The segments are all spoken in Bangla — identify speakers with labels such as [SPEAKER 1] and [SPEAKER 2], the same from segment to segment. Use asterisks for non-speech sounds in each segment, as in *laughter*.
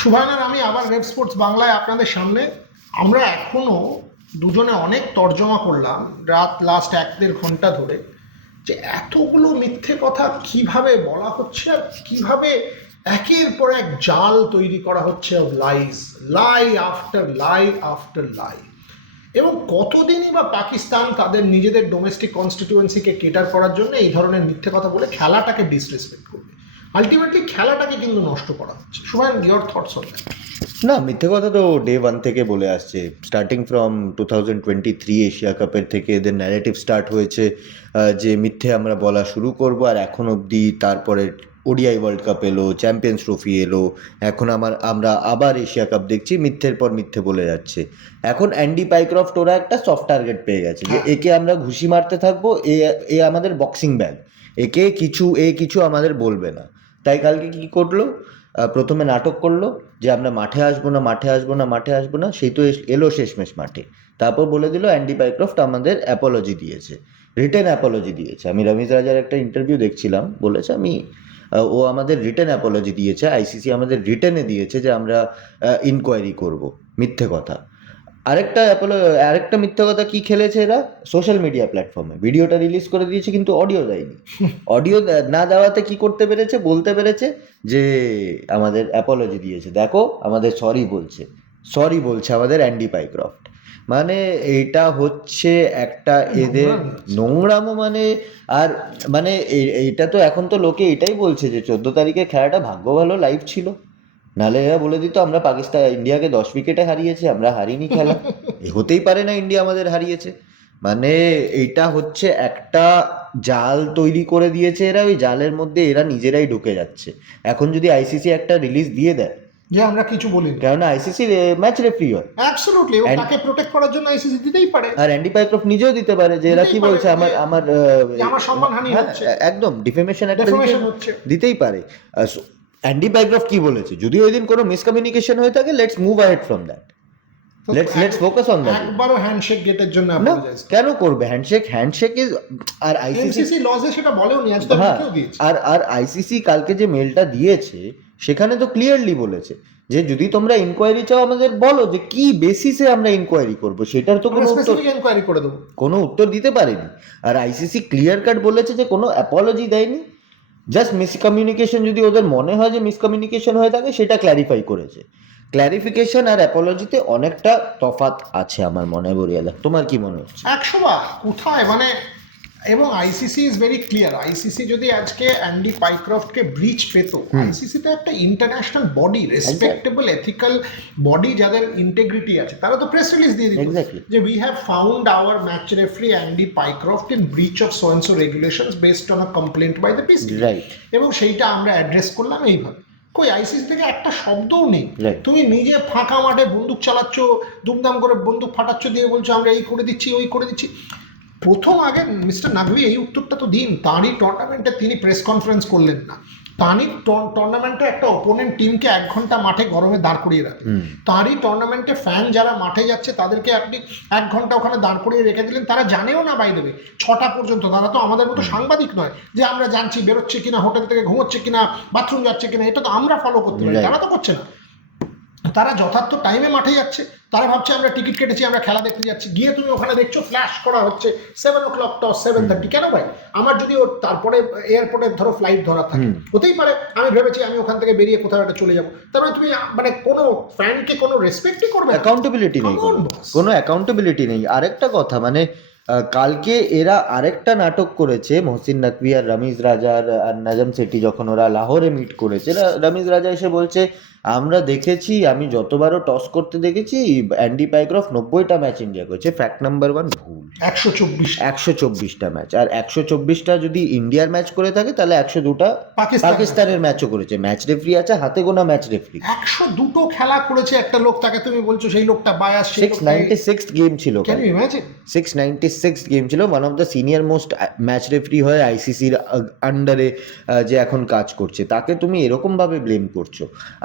[SPEAKER 1] শুভায়নার আমি আবার ওয়েব স্পোর্টস বাংলায় আপনাদের সামনে। আমরা এখনও দুজনে অনেক তর্জমা করলাম রাত লাস্ট এক দেড় ঘণ্টা ধরে, যে এতগুলো মিথ্যে কথা কীভাবে বলা হচ্ছে আর কীভাবে একের পর এক জাল তৈরি করা হচ্ছে of lie after lie after lie এবং কতদিনই বা পাকিস্তান তাদের নিজেদের ডোমেস্টিক কনস্টিটিউয়েন্সিকে কেটার করার জন্য এই ধরনের মিথ্যে কথা বলে খেলাটাকে ডিসরেসপেক্ট করবে আলটিমেটলি খেলাটাকে কিন্তু নষ্ট করা হচ্ছে। সুভান ইয়োর থটস অন দ্যাট
[SPEAKER 2] না মিথ্যে কথা তো ডে ওয়ান থেকে বলে আসছে। Starting from two thousand twenty three Asia কাপের থেকে এদের ন্যারেটিভ স্টার্ট হয়েছে যে মিথ্যে আমরা বলা শুরু করব আর এখন অবধি তারপরে ওডিআই ওয়ার্ল্ড কাপ এলো চ্যাম্পিয়ন্স ট্রফি এলো এখন আমার আমরা আবার এশিয়া কাপ দেখছি মিথ্যের পর মিথ্যে বলে যাচ্ছে। এখন অ্যান্ডি পাইক্রফট ওরা একটা সফট টার্গেট পেয়ে গেছে যে
[SPEAKER 1] হ্যাঁ।
[SPEAKER 2] একে আমরা ঘুষি মারতে থাকব এ এ আমাদের বক্সিং ব্যাগ একে কিছু এ কিছু আমাদের বলবে না। তাই কালকে কি করল? প্রথমে নাটক করল যে আমরা মাঠে আসব না, মাঠে আসব না, মাঠে আসব না, সেই তো এলো শেষমেশ মাঠে। তারপর বলে দিল অ্যান্ডি পাইক্রফট আমাদের অ্যাপোলজি দিয়েছে রিটেন অ্যাপোলজি দিয়েছে। আমি রমিজ রাজার একটা ইন্টারভিউ দেখছিলাম, বলেছে, আমি ও আমাদের রিটেন অ্যাপোলজি দিয়েছে আইসিসি আমাদের রিটেনে দিয়েছে যে আমরা ইনকোয়ারি করব, মিথ্যে কথা। আরেকটা অ্যাপোলো আরেকটা মিথ্যে কথা কি খেলেছে এরা? সোশ্যাল মিডিয়া প্ল্যাটফর্মে। ভিডিওটা রিলিজ করে দিয়েছে কিন্তু অডিও দেয়নি। *laughs* অডিও না দেওয়াতে কি করতে পেরেছে? বলতে পেরেছে যে আমাদের অ্যাপোলজি দিয়েছে। দেখো আমাদের সরি বলছে। সরি বলছে আমাদের অ্যান্ডি পাইক্রফট। মানে এইটা হচ্ছে একটা এদের
[SPEAKER 1] নোংরামি।
[SPEAKER 2] মানে আর মানে এইটা তো এখন তো লোকে এটাই বলছে যে চোদ্দ তারিখে খেলাটা ভাগ্য ভালো লাইভ ছিল। নাহলে এরা বলে দিত আমরা পাকিস্তান ইন্ডিয়াকে দশ উইকেটে হারিয়েছি আমরা হারিনি খেলা। *laughs* এ হতেই পারে না ইন্ডিয়া আমাদের হারিয়েছে। মানে এটা হচ্ছে একটা জাল তৈরি করে দিয়েছে এরা ওই জালের মধ্যে এরা নিজেরাই ঢুকে যাচ্ছে। এখন যদি আইসিসি একটা রিলিজ দিয়ে দেয়।
[SPEAKER 1] যে আমরা কিছু বলিনি।
[SPEAKER 2] কেননা আইসিসি ম্যাচ রেফারি হয়।
[SPEAKER 1] অ্যাবসলুটলি এবং তাকে প্রোটেক্ট করার জন্য আইসিসি দিতেই পারে।
[SPEAKER 2] আর অ্যান্ডি পাইক্রফ নিজেও দিতে পারে যে এরা কি বলছে আমার আমার
[SPEAKER 1] আমার সম্মানহানি
[SPEAKER 2] হ্যাঁ,
[SPEAKER 1] হচ্ছে।
[SPEAKER 2] একদম ডিফেমেশন একটা। দিতেই পারে। অ্যান্ডি পাইক্রফ কি বলেছে? যদি ওই দিন কোনো মিসকমিউনিকেশন হয়ে থাকে let's move ahead from that let's let's focus on that
[SPEAKER 1] একবারও হ্যান্ডশেক গেটের জন্য অ্যাপোলোজাইজ
[SPEAKER 2] কেন করবে? হ্যান্ডশেক হ্যান্ডশেক ইজ আর আইসিসি
[SPEAKER 1] লজে সেটা বলেও নি আজ তো
[SPEAKER 2] হ্যাঁ
[SPEAKER 1] দিয়েছে।
[SPEAKER 2] আর আর আইসিসি কালকে যে মেলটা দিয়েছে সেখানে তো ক্লিয়ারলি বলেছে যে যদি তোমরা ইনকোয়ারি চাও আমাদের বলো যে কি বেসিসে আমরা ইনকোয়ারি করব। সেটার তো কোনো উত্তর
[SPEAKER 1] এনকোয়ারি করে দেবো।
[SPEAKER 2] কোনো উত্তর দিতে পারেনি। আর আইসিসি ক্লিয়ার কাট বলেছে যে কোনো অ্যাপোলজি দেয়নি। জাস্ট মিসকমিউনিকেশন যদি ওদের মনে হয় যে মিসকমিউনিকেশন হয়ে থাকে, সেটা ক্ল্যারিফাই করেছে। ক্ল্যারিফিকেশন আর অ্যাপোলজিতে অনেকটা তফাত আছে আমার মনে বরিয়াদা তোমার কি মনে হচ্ছে?
[SPEAKER 1] একশো কোথায় মানে এবং ICC is very clear ICC যদি আজকে অ্যান্ডি পাইক্রফটকে ব্রিচ পেত আইসিসি তো একটা international body respectable ethical body যাদের ইন্টেগ্রিটি আছে তারা তো প্রেস রিলিজ দিয়ে দিত যে we have found our match referee Andy Pycroft in breach of সোয়েন্সো regulations based on a complaint by the PCB এবং সেইটা আমরা অ্যাড্রেস করলাম এইভাবে। কই আইসিসি থেকে একটা শব্দও নেই। তুমি নিজে ফাঁকা মাঠে বন্দুক চালাচ্ছ দুমদাম করে বন্দুক ফাটাচ্ছ দিয়ে বলছো আমরা এই করে দিচ্ছি ওই করে দিচ্ছি। প্রথম আগে মিস্টার নাগভি এই উত্তরটা তো দিন তাঁরই টুর্নামেন্টে তিনি প্রেস কনফারেন্স করলেন না। তাঁরই টুর্নামেন্টে একটা অপোনেন্ট টিমকে এক ঘণ্টা মাঠে গরমে দাঁড় করিয়ে রাখেন তাঁরই টুর্নামেন্টে ফ্যান যারা মাঠে যাচ্ছে তাদেরকে আপনি এক ঘণ্টা ওখানে দাঁড় করিয়ে রেখে দিলেন। তারা জানেও না বাই দেবে ছটা পর্যন্ত তারা তো আমাদের মতো সাংবাদিক নয় যে আমরা জানছি বেরোচ্ছে কিনা হোটেল থেকে ঘুমোচ্ছে কিনা বাথরুম যাচ্ছে কিনা এটা তো আমরা ফলো করতে পারি. তারা তো করছে না। তারা যথার্থ টাইমে মাঠে যাচ্ছে। তারা ভাবছে আমরা টিকিট কেটেছি আমরা খেলা দেখতে যাচ্ছি। গিয়ে তুমি ওখানে দেখছ ফ্ল্যাশ করা হচ্ছে seven o'clock toss seven thirty কেন ভাই? আমার যদি ওর তারপরে এয়ারপোর্টে ধরো ফ্লাইট ধরা থাকে। হতেই পারে আমি ভেবেছি আমি ওখান থেকে বেরিয়ে কোথাও একটা চলে যাব। তার মানে তুমি মানে কোনো ফ্যানকে কোনো রেসপেক্টই করবে
[SPEAKER 2] অ্যাকাউন্টেবিলিটি নেই কোনো। অ্যাকাউন্টেবিলিটি নেই। আরেকটা কথা মানে কালকে এরা আরেকটা নাটক করেছে মহসিন নকভি আর রমিজ রাজা আর নাজম সেটি যখন ওরা লাহোরে মিট করেছে। রমিজ রাজা এসে বলছে আমরা দেখেছি আমি যতবারও টস করতে দেখেছি অ্যান্ডি পাইক্রফ নব্বইটা ম্যাচ ইন্ডিয়া করেছে ফ্যাক্ট নাম্বার ওয়ান ভুল।
[SPEAKER 1] একশো চব্বিশ।
[SPEAKER 2] একশো চব্বিশটা ম্যাচ আর একশো চব্বিশটা যদি ইন্ডিয়ার ম্যাচ করে থাকে তাহলে একশো দুটা
[SPEAKER 1] পাকিস্তান
[SPEAKER 2] পাকিস্তানের ম্যাচও করেছে। ম্যাচ রেফারি আছে হাতে গোনা ম্যাচ রেফারি
[SPEAKER 1] একশো দুটো খেলা করেছে একটা লোক তাকে তুমি বলছো সেই লোকটা bias
[SPEAKER 2] six ninety six game ছিল সিক্স নাইনটি সেক্স গেম ছিল one of the senior most match referee হয়ে আইসিসির আন্ডারে যে এখন কাজ করছে তাকে তুমি এরকমভাবে ব্লেম করছ।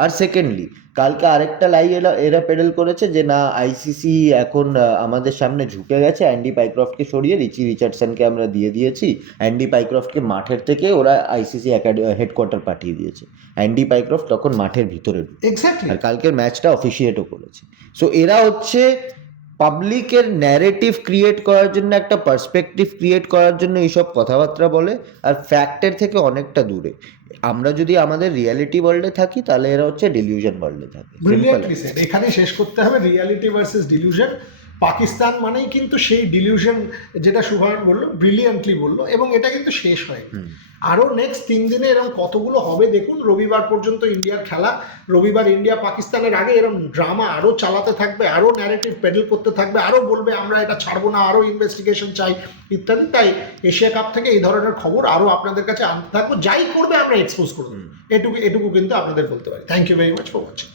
[SPEAKER 2] আর সেকেন্ডলি কালকে আরেকটা লাই এরা এরা পেডেল করেছে যে না আইসিসি এখন আমাদের সামনে ঝুঁকে গেছে। অ্যান্ডি পাইক্রফটকে সরিয়ে রিচি রিচার্ডসনকে আমরা দিয়ে দিয়েছি। অ্যান্ডি পাইক্রফটকে মাঠের থেকে ওরা আইসিসি একাডেমি হেডকোয়ার্টার পাঠিয়ে দিয়েছে। অ্যান্ডি পাইক্রফট তখন মাঠের ভিতরে আর কালকের ম্যাচটা অফিসিয়েটও করেছে। সো এরা হচ্ছে পাবলিকের ন্যারেটিভ ক্রিয়েট করার জন্য একটা পার্সপেক্টিভ ক্রিয়েট করার জন্য এইসব কথাবার্তা বলে আর ফ্যাক্টের থেকে অনেকটা দূরে। আমরা যদি আমাদের রিয়ালিটি ওয়ার্ল্ডে থাকি তাহলে এরা হচ্ছে ডিলিউশন ওয়ার্ল্ডে থাকে।
[SPEAKER 1] এখানে শেষ করতে হবে রিয়ালিটি ভার্সেস ডিলিউশন পাকিস্তান মানেই কিন্তু সেই ডিলিউশন যেটা শুভায়ন বলল ব্রিলিয়ান্টলি বলল এবং এটা কিন্তু শেষ হয়। আরও নেক্সট তিন দিনে এরকম কতগুলো হবে? দেখুন রবিবার পর্যন্ত ইন্ডিয়ার খেলা রবিবার ইন্ডিয়া পাকিস্তানের আগে এরকম ড্রামা আরও চালাতে থাকবে আরও ন্যারেটিভ প্যাডেল করতে থাকবে আরও বলবে আমরা এটা ছাড়বো না আরও ইনভেস্টিগেশন চাই ইত্যাদি। তাই এশিয়া কাপ থেকে এই ধরনের খবর আরও আপনাদের কাছে আনতে থাকব। যাই করবে আমরা এক্সপোজ করব এটুকু এটুকু কিন্তু আপনাদের বলতে পারি। Thank you very much for watching